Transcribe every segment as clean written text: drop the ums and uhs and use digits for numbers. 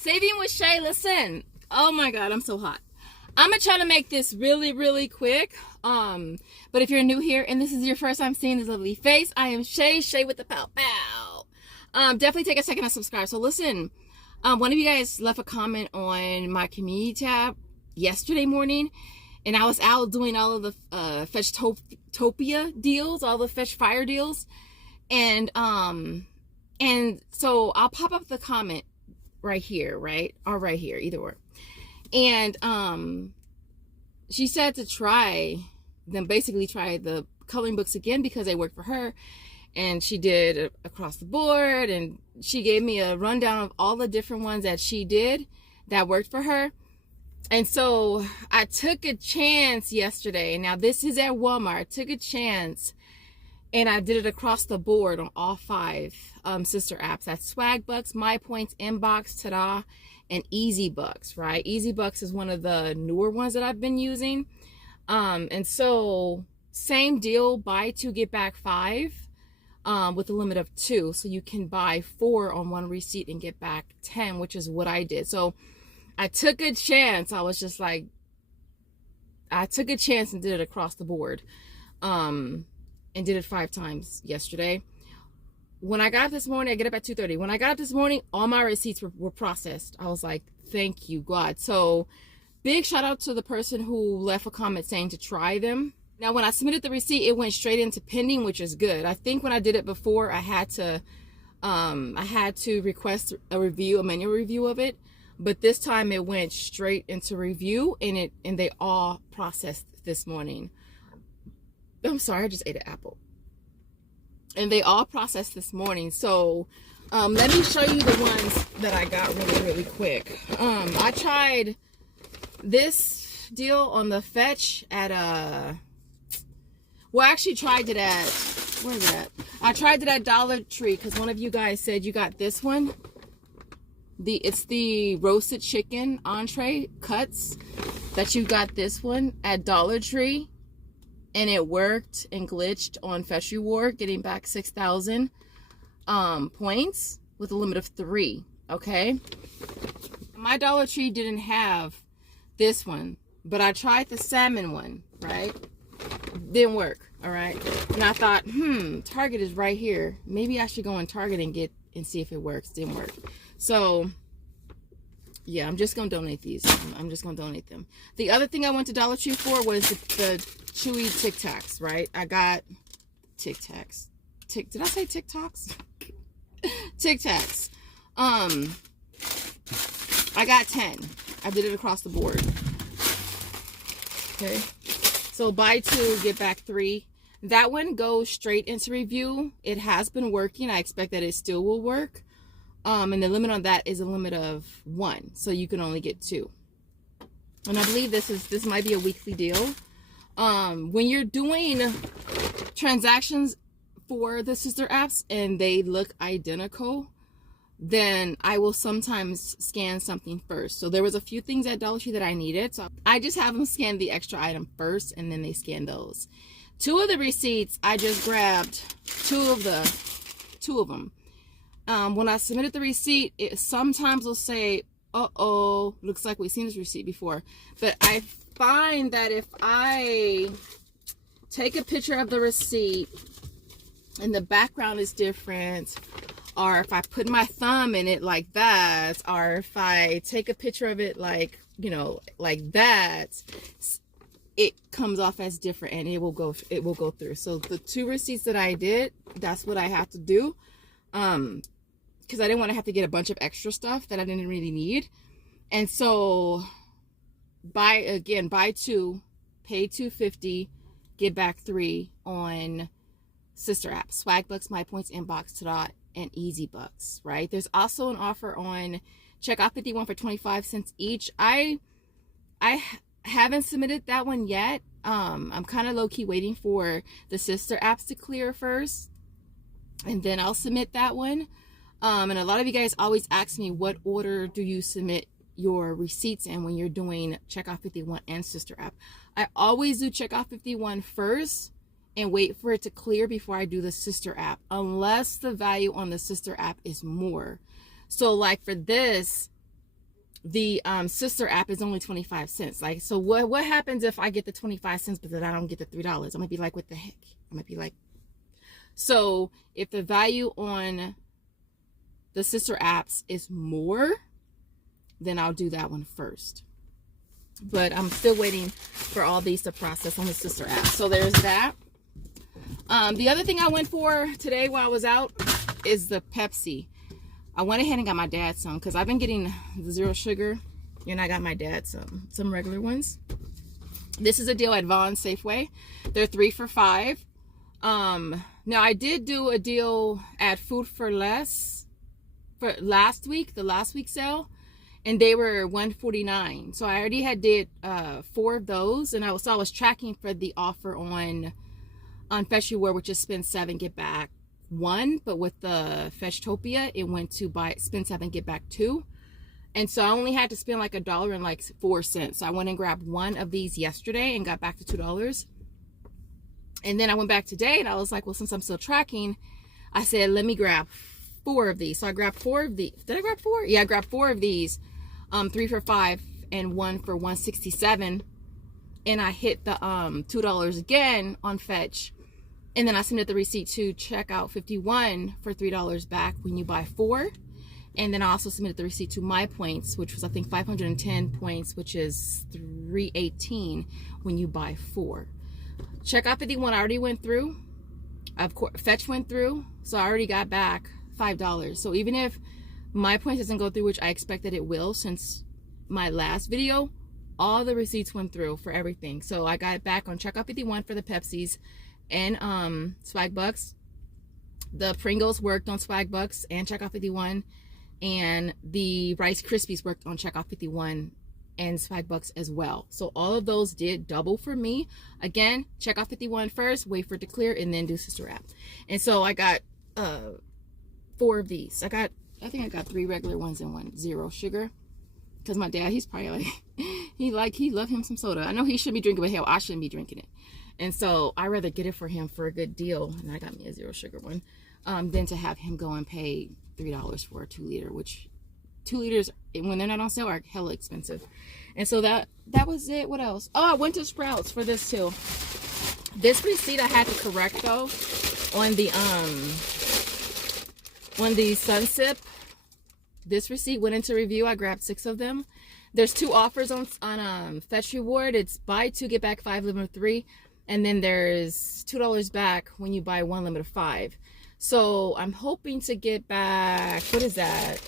Saving with Shay, listen. Oh my God, I'm so hot. I'm gonna try to make this really, really quick. But if you're new here and this is your first time seeing this lovely face, I am Shay with the pow pow. Definitely take a second to subscribe. So listen, one of you guys left a comment on my community tab yesterday morning, and I was out doing all of the Fetchtopia deals, all the Fetch Fire deals, and so I'll pop up the comment right here, right, or right here, either or. And she said to basically try the coloring books again because they worked for her, and she did across the board, and she gave me a rundown of all the different ones that she did that worked for her. And so I took a chance yesterday. Now this is at Walmart. I took a chance and I did it across the board on all 5 sister apps. That's Swagbucks, MyPoints, Inbox, Ta-da, and EasyBucks, right? EasyBucks is one of the newer ones that I've been using. And so same deal, buy 2, get back 5 with a limit of 2. So you can buy 4 on one receipt and get back 10, which is what I did. So I took a chance. I was just like, I took a chance and did it across the board. And did it 5 times yesterday. When I got up this morning, I get up at 2:30. When I got up this morning, all my receipts were processed. I was like, thank you, God. So big shout out to the person who left a comment saying to try them. Now, when I submitted the receipt, it went straight into pending, which is good. I think when I did it before, I had to request a manual review of it. But this time it went straight into review, and they all processed this morning. I'm sorry, I just ate an apple. And they all processed this morning. So let me show you the ones that I got really, really quick. I tried this deal on the Fetch at well, I actually tried it at, where is it at? I tried it at Dollar Tree because one of you guys said you got this one. It's the roasted chicken entree cuts that you got this one at Dollar Tree. And it worked and glitched on Fetch Reward, getting back 6,000 points with a limit of 3. Okay. My Dollar Tree didn't have this one, but I tried the salmon one, right? Didn't work. All right. And I thought, Target is right here. Maybe I should go on Target and see if it works. Didn't work. So yeah, I'm just gonna donate these. I'm just gonna donate them. The other thing I went to Dollar Tree for was the chewy Tic Tacs, right? I got Tic Tacs. Did I say TikToks? Tic Tacs. I got 10. I did it across the board. Okay. So buy 2, get back 3. That one goes straight into review. It has been working. I expect that it still will work. And the limit on that is a limit of 1. So you can only get 2. And I believe this might be a weekly deal. When you're doing transactions for the sister apps and they look identical, then I will sometimes scan something first. So there was a few things at Dollar Tree that I needed. So I just have them scan the extra item first, and then they scan those. 2 of the receipts, I just grabbed 2 of them. When I submitted the receipt, it sometimes will say, uh-oh, looks like we've seen this receipt before. But I find that if I take a picture of the receipt and the background is different, or if I put my thumb in it like that, or if I take a picture of it like, like that, it comes off as different and it will go through. So the 2 receipts that I did, that's what I have to do. Because I didn't want to have to get a bunch of extra stuff that I didn't really need. And so buy 2, pay $2.50, get back 3 on sister apps, Swagbucks, MyPoints, Inbox, Ta-da, and EasyBucks, right? There's also an offer on CO51 for 25 cents each. I haven't submitted that one yet. I'm kind of low-key waiting for the sister apps to clear first, and then I'll submit that one. And a lot of you guys always ask me, what order do you submit your receipts in when you're doing CO51 and sister app? I always do CO51 first and wait for it to clear before I do the sister app, unless the value on the sister app is more. So like for this, the sister app is only 25 cents. Like, so what happens if I get the 25 cents but then I don't get the $3? I'm gonna be like, what the heck? I might be like, so if the value on the sister apps is more, then I'll do that one first. But I'm still waiting for all these to process on the sister app. So there's that. The other thing I went for today while I was out is the Pepsi. I went ahead and got my dad some because I've been getting the zero sugar, and I got my dad some regular ones. This is a deal at Vaughn Safeway. They're 3 for $5. Now I did do a deal at Food for Less for last week, the last week sale, and they were $1.49. So I already had did 4 of those, and I was tracking for the offer on Fetch Reward, which is spend 7 get back 1, but with the Fetchtopia it went to buy spend 7 get back 2, and so I only had to spend like $1.04. So I went and grabbed 1 of these yesterday and got back to $2. And then I went back today and I was like, well, since I'm still tracking, I said, let me grab 4 of these. So I grabbed 4 of these. Did I grab 4? Yeah, I grabbed 4 of these, 3 for $5 and 1 for $1.67. And I hit the $2 again on Fetch. And then I submitted the receipt to CO51 for $3 back when you buy 4. And then I also submitted the receipt to My Points, which was I think 510 points, which is $3.18 when you buy 4. CO51 I already went through. Of course, Fetch went through, so I already got back $5. So even if My Points doesn't go through, which I expect that it will since my last video, all the receipts went through for everything. So I got it back on CO51 for the Pepsis and Swagbucks. The Pringles worked on Swagbucks and CO51, and the Rice Krispies worked on CO51 and Swagbucks as well. So all of those did double for me. Again, CO51 first, wait for it to clear, and then do sister app. And so I got 4 of these. I think I got 3 regular ones and 1 zero sugar. Because my dad, he's probably like, he love him some soda. I know he should be drinking, but hell, I shouldn't be drinking it. And so I rather get it for him for a good deal, and I got me a zero sugar one, than to have him go and pay $3 for a 2 liter, which 2 liters when they're not on sale are hella expensive. And so that was it. What else? Oh, I went to Sprouts for this too. This receipt I had to correct though on the Sunsip. This receipt went into review. I grabbed 6 of them. There's 2 offers on Fetch Reward. It's buy 2 get back 5 limit of 3, and then there's $2 back when you buy 1 limit of 5. So I'm hoping to get back, what is that?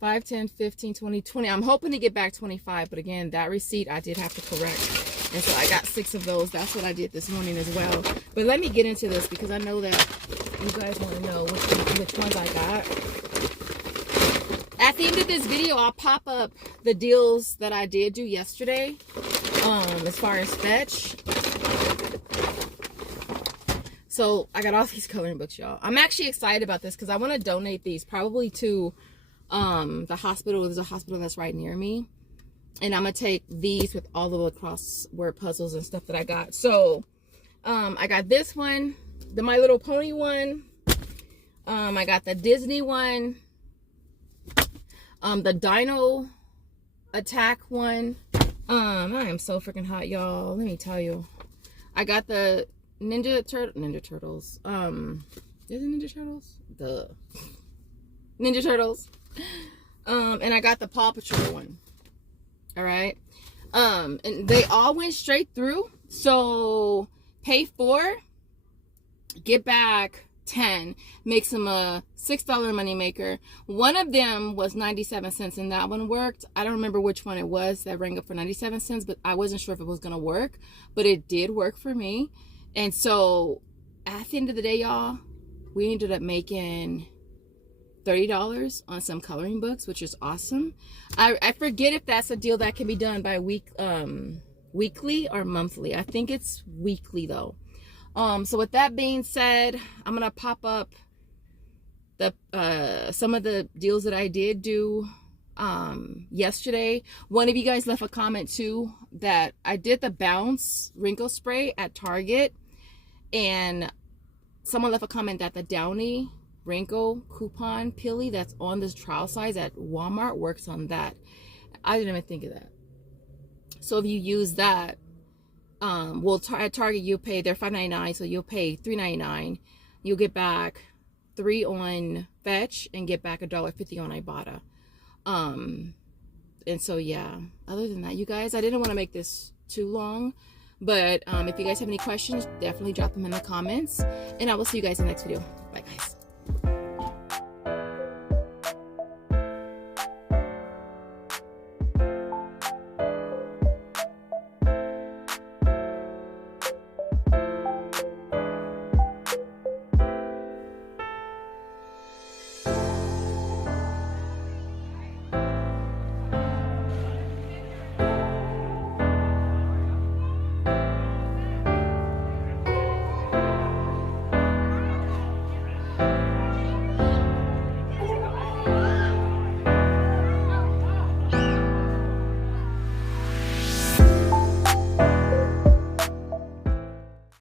5, 10, 15, 20, 20. I'm hoping to get back 25, but again, that receipt I did have to correct. And so I got 6 of those. That's what I did this morning as well. But let me get into this because I know that you guys want to know which ones I got. At the end of this video, I'll pop up the deals that I did do yesterday, as far as Fetch. So I got all these coloring books, y'all. I'm actually excited about this because I want to donate these probably to the hospital. There's a hospital that's right near me, and I'm gonna take these with all the crossword puzzles and stuff that I got. So I got this one, the My Little Pony one, I got the Disney one, the Dino Attack one. I am so freaking hot, y'all. Let me tell you. I got the Ninja Turtles. Is it Ninja Turtles? The Ninja Turtles. And I got the Paw Patrol one. All right. And they all went straight through. So pay 4, get back 10, makes them a $6 money maker. One of them was 97 cents, and that one worked. I don't remember which one it was that rang up for 97 cents, but I wasn't sure if it was gonna work, but it did work for me. And so at the end of the day, y'all, we ended up making $30 on some coloring books, which is awesome. I forget if that's a deal that can be done by weekly or monthly. I think it's weekly though. So with that being said, I'm gonna pop up the some of the deals that I did do yesterday. One of you guys left a comment too that I did the Bounce wrinkle spray at Target, and someone left a comment that the Downy wrinkle coupon pilly that's on this trial size at Walmart works on that. I didn't even think of that. So if you use that, well, at Target you'll pay, they're $5.99, so you'll pay $3.99. You'll get back $3 on Fetch and get back $1.50 on Ibotta. And so yeah, other than that, you guys, I didn't want to make this too long, but if you guys have any questions, definitely drop them in the comments, and I will see you guys in the next video. Bye guys.